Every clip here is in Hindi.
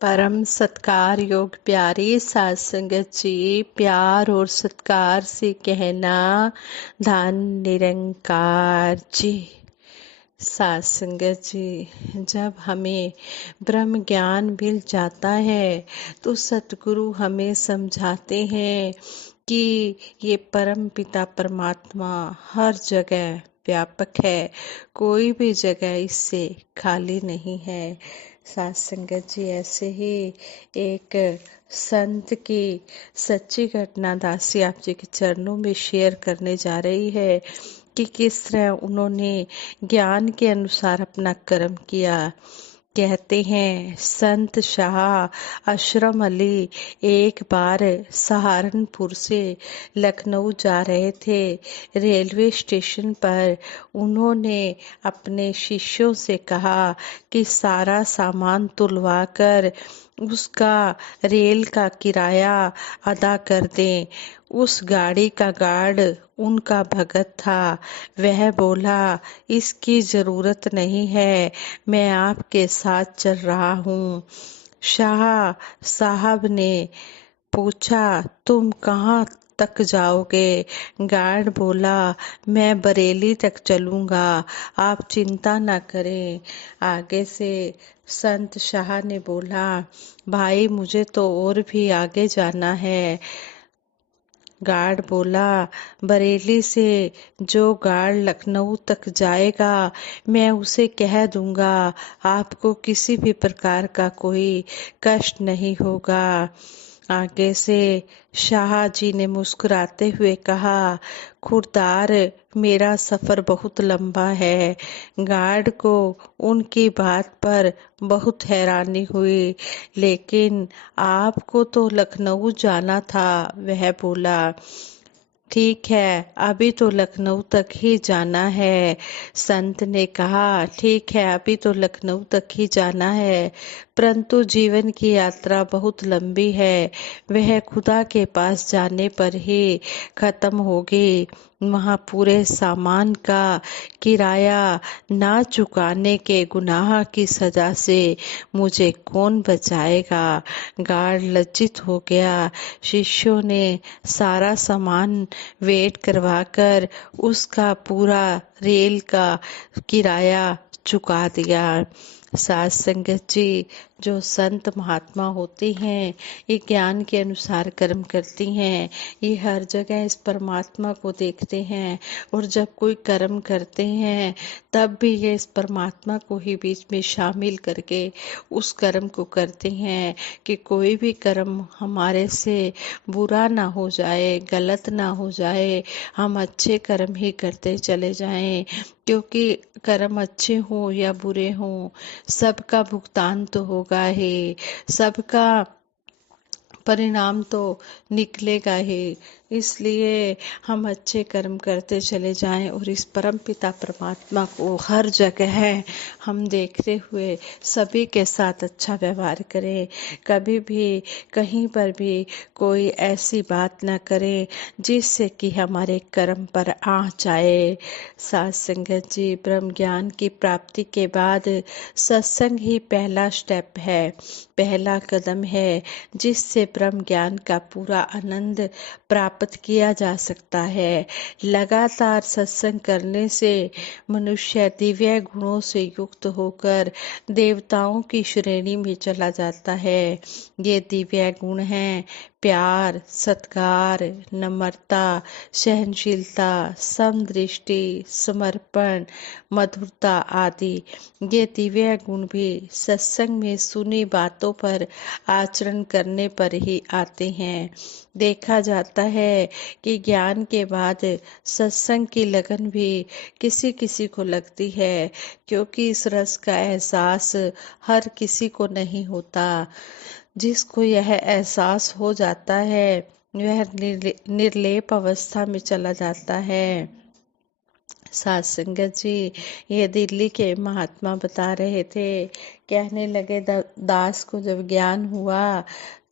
परम सत्कार योग प्यारी साध संगत जी, प्यार और सत्कार से कहना धन निरंकार जी। साध संगत जी, जब हमें ब्रह्म ज्ञान मिल जाता है तो सतगुरु हमें समझाते हैं कि ये परम पिता परमात्मा हर जगह व्यापक है, कोई भी जगह इससे खाली नहीं है। साध संगत जी, ऐसे ही एक संत की सच्ची घटना दासी आप जी के चरणों में शेयर करने जा रही है कि किस तरह उन्होंने ज्ञान के अनुसार अपना कर्म किया। कहते हैं संत शाह अशरम अली एक बार सहारनपुर से लखनऊ जा रहे थे। रेलवे स्टेशन पर उन्होंने अपने शिष्यों से कहा कि सारा सामान तुलवा कर उसका रेल का किराया अदा कर दें। उस गाड़ी का गार्ड उनका भगत था। वह बोला, इसकी जरूरत नहीं है, मैं आपके साथ चल रहा हूँ। शाह साहब ने पूछा, तुम कहाँ तक जाओगे? गार्ड बोला, मैं बरेली तक चलूंगा, आप चिंता न करें। आगे से संत शाह ने बोला, भाई मुझे तो और भी आगे जाना है। गार्ड बोला, बरेली से जो गार्ड लखनऊ तक जाएगा मैं उसे कह दूंगा, आपको किसी भी प्रकार का कोई कष्ट नहीं होगा। आगे से शाह जी ने मुस्कुराते हुए कहा, खुरदार मेरा सफर बहुत लंबा है। गार्ड को उनकी बात पर बहुत हैरानी हुई, लेकिन आपको तो लखनऊ जाना था। वह बोला, ठीक है, अभी तो लखनऊ तक ही जाना है। संत ने कहा, ठीक है, अभी तो लखनऊ तक ही जाना है, परंतु जीवन की यात्रा बहुत लंबी है, वह खुदा के पास जाने पर ही खत्म होगी। वहाँ पूरे सामान का किराया ना चुकाने के गुनाह की सजा से मुझे कौन बचाएगा? गार्ड लज्जित हो गया। शिष्यों ने सारा सामान वेट करवाकर उसका पूरा रेल का किराया चुका दिया। साध संगत जी, जो संत महात्मा होते हैं ये ज्ञान के अनुसार कर्म करती हैं, ये हर जगह इस परमात्मा को देखते हैं और जब कोई कर्म करते हैं तब भी ये इस परमात्मा को ही बीच में शामिल करके उस कर्म को करते हैं कि कोई भी कर्म हमारे से बुरा ना हो जाए, गलत ना हो जाए, हम अच्छे कर्म ही करते चले जाएं, क्योंकि कर्म अच्छे हों या बुरे हों सबका भुगतान तो होगा ही, सबका परिणाम तो निकलेगा ही। इसलिए हम अच्छे कर्म करते चले जाएं और इस परम पिता परमात्मा को हर जगह हम देखते हुए सभी के साथ अच्छा व्यवहार करें। कभी भी कहीं पर भी कोई ऐसी बात ना करें जिससे कि हमारे कर्म पर आँच आए। साध संगत जी, ब्रह्म ज्ञान की प्राप्ति के बाद सत्संग ही पहला स्टेप है, पहला कदम है, जिससे ब्रह्म ज्ञान का पूरा आनंद प्राप्त किया जा सकता है। लगातार सत्संग करने से मनुष्य दिव्य गुणों से युक्त होकर देवताओं की श्रेणी में चला जाता है। ये दिव्य गुण हैं प्यार, सत्कार, नम्रता, सहनशीलता, समदृष्टि, समर्पण, मधुरता आदि। ये दिव्य गुण भी सत्संग में सुनी बातों पर आचरण करने पर ही आते हैं। देखा जाता है कि ज्ञान के बाद सत्संग की लगन भी किसी किसी को लगती है, क्योंकि इस रस का एहसास हर किसी को नहीं होता। जिसको यह एहसास हो जाता है वह निर्लेप अवस्था में चला जाता है। साध संगत जी, ये दिल्ली के महात्मा बता रहे थे, कहने लगे दास को जब ज्ञान हुआ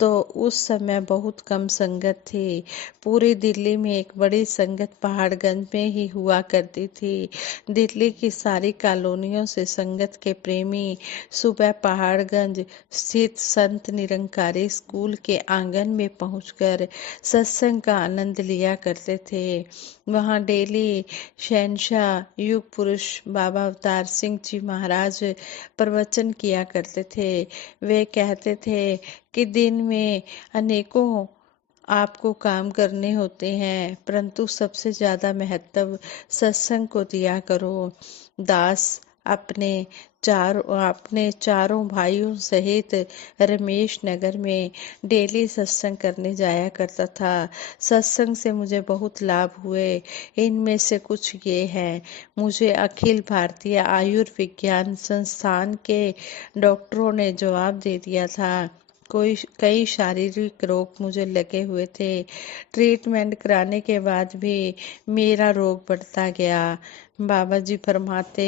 तो उस समय बहुत कम संगत थी। पूरी दिल्ली में एक बड़ी संगत पहाड़गंज में ही हुआ करती थी। दिल्ली की सारी कॉलोनियों से संगत के प्रेमी सुबह पहाड़गंज स्थित संत निरंकारी स्कूल के आंगन में पहुंचकर सत्संग का आनंद लिया करते थे। वहां डेली शहंशाह युग पुरुष बाबा अवतार सिंह जी महाराज प्रवचन किया करते थे। वे कहते थे कि दिन में अनेकों आपको काम करने होते हैं, परंतु सबसे ज्यादा महत्व सत्संग को दिया करो। दास अपने चारों भाइयों सहित रमेश नगर में डेली सत्संग करने जाया करता था। सत्संग से मुझे बहुत लाभ हुए। इनमें से कुछ ये हैं। मुझे अखिल भारतीय आयुर्विज्ञान संस्थान के डॉक्टरों ने जवाब दे दिया था। कई शारीरिक रोग मुझे लगे हुए थे। ट्रीटमेंट कराने के बाद भी मेरा रोग बढ़ता गया। बाबा जी फरमाते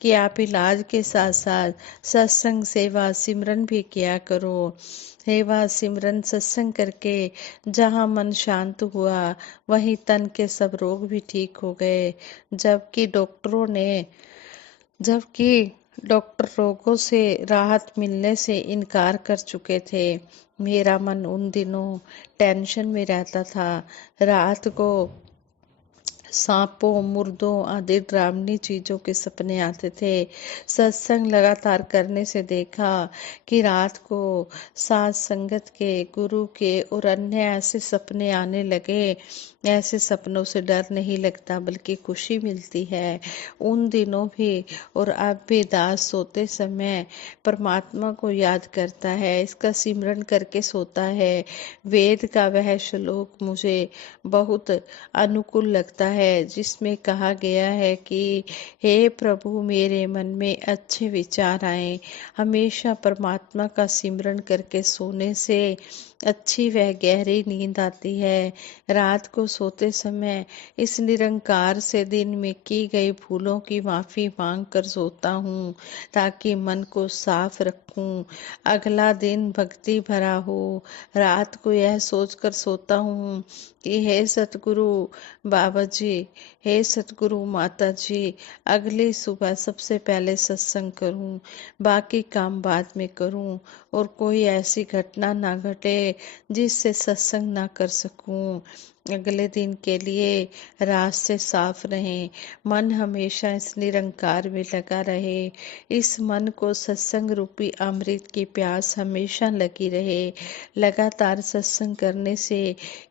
कि आप इलाज के साथ साथ सत्संग सेवा सिमरन भी किया करो। सेवा सिमरन सत्संग करके जहाँ मन शांत हुआ वहीं तन के सब रोग भी ठीक हो गए। जबकि डॉक्टर रोगों से राहत मिलने से इनकार कर चुके थे। मेरा मन उन दिनों टेंशन में रहता था। रात को सांपों मुर्दों आदि डरावनी चीजों के सपने आते थे। सत्संग लगातार करने से देखा कि रात को साथ संगत के, गुरु के और अन्य ऐसे सपने आने लगे। ऐसे सपनों से डर नहीं लगता बल्कि खुशी मिलती है। उन दिनों भी और अब भी दास सोते समय परमात्मा को याद करता है, इसका सिमरन करके सोता है। वेद का वह श्लोक मुझे बहुत अनुकूल लगता है जिसमें कहा गया है कि हे प्रभु मेरे मन में अच्छे विचार आए। हमेशा परमात्मा का सिमरन करके सोने से अच्छी व गहरी नींद आती है। रात को सोते समय इस निरंकार से दिन में की गई भूलों की माफी मांग कर सोता हूँ ताकि मन को साफ रखूं, अगला दिन भक्ति भरा हो। रात को यह सोचकर सोता हूँ कि हे सतगुरु बाबा जी, हे सतगुरु माता जी, अगली सुबह सबसे पहले सत्संग करूं, बाकी काम बाद में करूं और कोई ऐसी घटना ना घटे जिससे सत्संग ना कर सकूं। अगले दिन के लिए रास्ते साफ रहें, मन हमेशा इस निरंकार में लगा रहे। इस मन को सत्संग रूपी अमृत की प्यास हमेशा लगी रहे। लगातार सत्संग करने से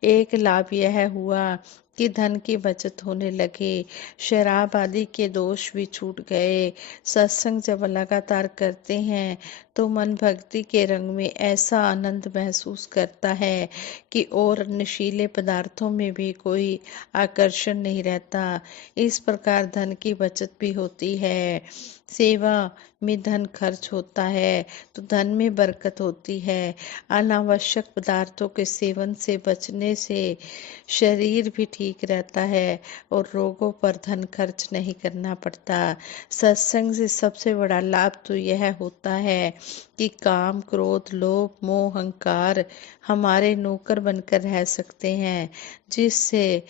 एक लाभ यह हुआ कि धन की बचत होने लगी, शराब आदि के दोष भी छूट गए। सत्संग जब लगातार करते हैं तो मन भक्ति के रंग में ऐसा आनंद महसूस करता है कि और नशीले पदार्थों में भी कोई आकर्षण नहीं रहता। इस प्रकार धन की बचत भी होती है। सेवा में धन खर्च होता है तो धन में बरकत होती है। अनावश्यक पदार्थों के सेवन से बचने से शरीर भी ठीक रहता है और रोगों पर धन खर्च नहीं करना पड़ता। सत्संग से सबसे बड़ा लाभ तो यह होता है कि काम क्रोध लोभ मोह अहंकार हमारे नौकर बनकर रह सकते हैं, जिससे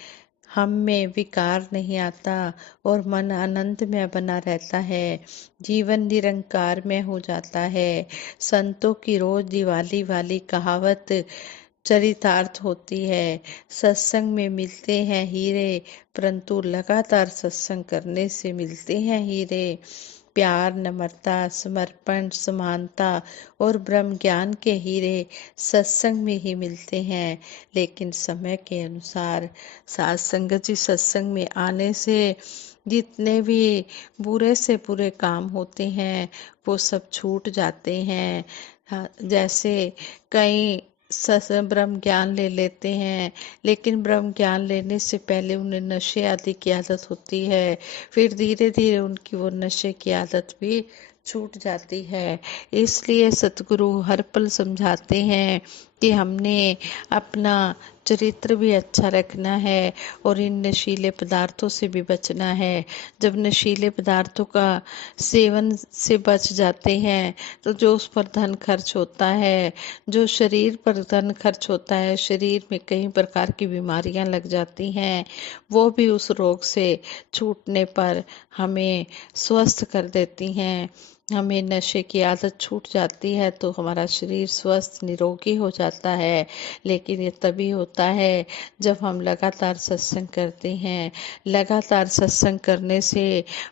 हम में विकार नहीं आता और मन आनंद में बना रहता है। जीवन निरंकार में हो जाता है। संतों की रोज दिवाली वाली कहावत चरितार्थ होती है। सत्संग में मिलते हैं हीरे, परंतु लगातार सत्संग करने से मिलते हैं हीरे। प्यार नम्रता समर्पण समानता और ब्रह्म ज्ञान के हीरे सत्संग में ही मिलते हैं, लेकिन समय के अनुसार। साथ संगत जी सत्संग में आने से जितने भी बुरे से बुरे काम होते हैं वो सब छूट जाते हैं। जैसे कई ब्रह्म ज्ञान ले लेते हैं, लेकिन ब्रह्म ज्ञान लेने से पहले उन्हें नशे आदि की आदत होती है, फिर धीरे धीरे उनकी वो नशे की आदत भी छूट जाती है। इसलिए सतगुरु हर पल समझाते हैं कि हमने अपना चरित्र भी अच्छा रखना है और इन नशीले पदार्थों से भी बचना है। जब नशीले पदार्थों का सेवन से बच जाते हैं तो जो उस पर धन खर्च होता है, जो शरीर पर धन खर्च होता है, शरीर में कई प्रकार की बीमारियां लग जाती हैं, वो भी उस रोग से छूटने पर हमें स्वस्थ कर देती हैं। हमें नशे की आदत छूट जाती है तो हमारा शरीर स्वस्थ निरोगी हो जाता है। लेकिन ये तभी होता है जब हम लगातार सत्संग करते हैं। लगातार सत्संग करने से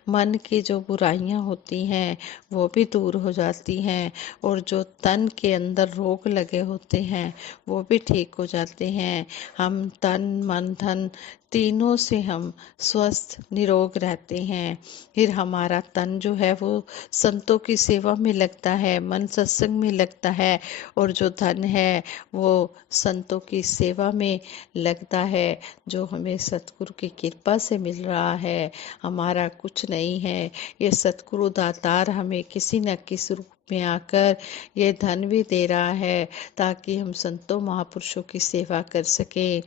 मन की जो बुराइयां होती हैं वो भी दूर हो जाती हैं, और जो तन के अंदर रोग लगे होते हैं वो भी ठीक हो जाते हैं। हम तन मन धन तीनों से हम स्वस्थ निरोग रहते हैं। फिर हमारा तन जो है वो संतों की सेवा में लगता है, मन सत्संग में लगता है, और जो धन है वो संतों की सेवा में लगता है, जो हमें सतगुरु की कृपा से मिल रहा है। हमारा कुछ नहीं है, ये सतगुरु दातार हमें किसी न किसी रूप में आकर ये धन भी दे रहा है ताकि हम संतों महापुरुषों की सेवा कर सकें।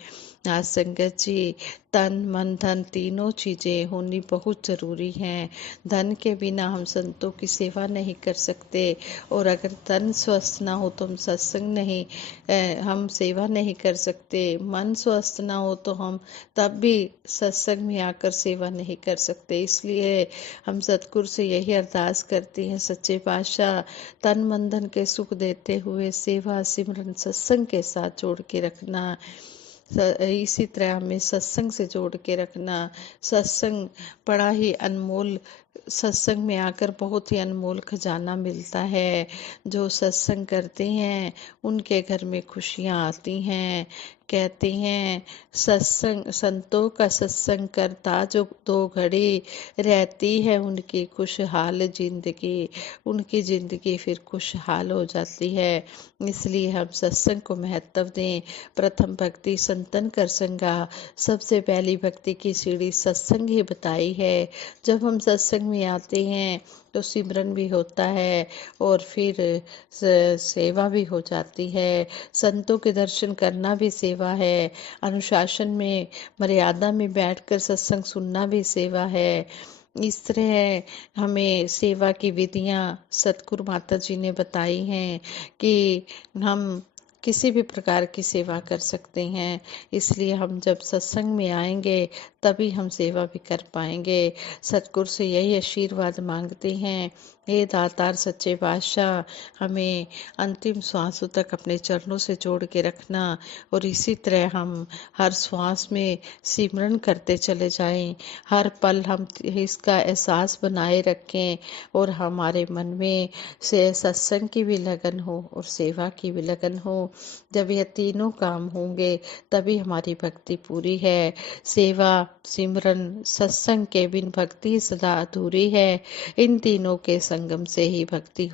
आज संगत जी, तन मन धन तीनों चीजें होनी बहुत जरूरी हैं। धन के बिना हम संतों की सेवा नहीं कर सकते, और अगर तन स्वस्थ ना हो तो हम सत्संग नहीं हम सेवा नहीं कर सकते। मन स्वस्थ ना हो तो हम तब भी सत्संग में आकर सेवा नहीं कर सकते। इसलिए हम सतगुरु से यही अरदास करते हैं, सच्चे पातशाह तन मन धन के सुख देते हुए सेवा सिमरन सत्संग के साथ जोड़ के रखना। इसी तरह हमें सत्संग से जोड़ के रखना। सत्संग बड़ा ही अनमोल, सत्संग में आकर बहुत ही अनमोल खजाना मिलता है। जो सत्संग करते हैं उनके घर में खुशियां आती हैं। कहते हैं सत्संग संतों का सत्संग करता जो दो घड़ी, रहती है उनकी खुशहाल जिंदगी। उनकी जिंदगी फिर खुशहाल हो जाती है। इसलिए हम सत्संग को महत्व दें। प्रथम भक्ति संतन कर संगा, सबसे पहली भक्ति की सीढ़ी सत्संग ही बताई है। जब हम सत्संग में आते हैं तो सिमरन भी होता है और फिर सेवा भी हो जाती है। संतों के दर्शन करना भी सेवा है। अनुशासन में मर्यादा में बैठकर सत्संग सुनना भी सेवा है। इस तरह हमें सेवा की विधियां सतगुरु माता जी ने बताई हैं कि हम किसी भी प्रकार की सेवा कर सकते हैं। इसलिए हम जब सत्संग में आएंगे तभी हम सेवा भी कर पाएंगे। सतगुरु से यही आशीर्वाद मांगते हैं, हे दातार सच्चे बादशाह, हमें अंतिम श्वासों तक अपने चरणों से जोड़ के रखना, और इसी तरह हम हर श्वास में सिमरन करते चले जाएं। हर पल हम इसका एहसास बनाए रखें, और हमारे मन में से सत्संग की भी लगन हो और सेवा की भी लगन हो। जब यह तीनों काम होंगे तभी हमारी भक्ति पूरी है। सेवा सिमरन सत्संग के बिन भक्ति सदा अधूरी है। इन तीनों के संगम से ही भक्ति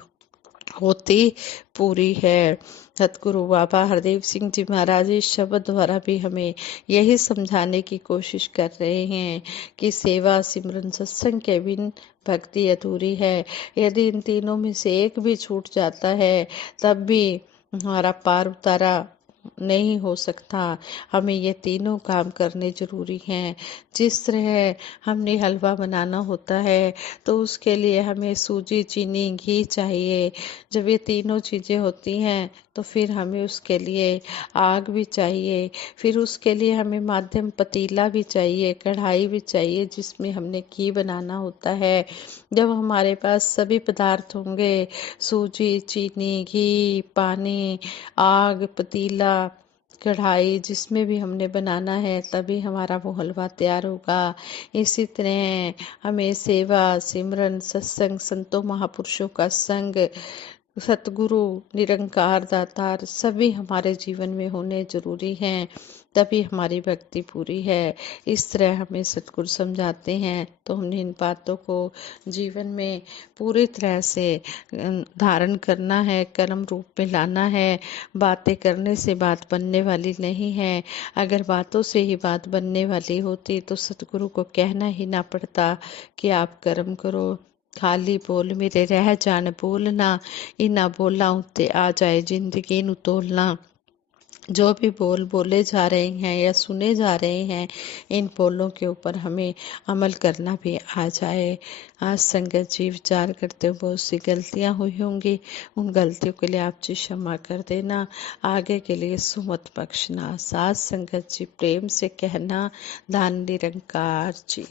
होती पूरी है। सतगुरु बाबा हरदेव सिंह जी महाराज इस शब्द द्वारा भी हमें यही समझाने की कोशिश कर रहे हैं कि सेवा सिमरन सत्संग के बिन भक्ति अधूरी है। यदि इन तीनों में से एक भी छूट जाता है तब भी हमारा पार उतारा नहीं हो सकता। हमें ये तीनों काम करने जरूरी हैं। जिस तरह हमने हलवा बनाना होता है तो उसके लिए हमें सूजी चीनी घी चाहिए। जब ये तीनों चीजें होती हैं तो फिर हमें उसके लिए आग भी चाहिए, फिर उसके लिए हमें माध्यम पतीला भी चाहिए, कढ़ाई भी चाहिए जिसमें हमने घी बनाना होता है। जब हमारे पास सभी पदार्थ होंगे, सूजी चीनी घी पानी आग पतीला कढ़ाई, जिसमें भी हमने बनाना है तभी हमारा वो हलवा तैयार होगा। इसी तरह हमें सेवा सिमरन सत्संग संतों महापुरुषों का संग सतगुरु निरंकार दातार सभी हमारे जीवन में होने जरूरी हैं, तभी हमारी भक्ति पूरी है। इस तरह हमें सतगुरु समझाते हैं तो हमने इन बातों को जीवन में पूरी तरह से धारण करना है, कर्म रूप में लाना है। बातें करने से बात बनने वाली नहीं है। अगर बातों से ही बात बनने वाली होती तो सतगुरु को कहना ही ना पड़ता कि आप कर्म करो। खाली बोल मेरे रह जान बोलना, इना बोला उत्ते आ जाए जिंदगी नु तोलना। जो भी बोल बोले जा रहे हैं या सुने जा रहे हैं, इन बोलों के ऊपर हमें अमल करना भी आ जाए। आज संगत जी विचार करते हुए बहुत सी गलतियां हुई होंगी, उन गलतियों के लिए आप जी क्षमा कर देना, आगे के लिए सुमत बख्शना। साथ संगत जी प्रेम से कहना, धन निरंकार जी।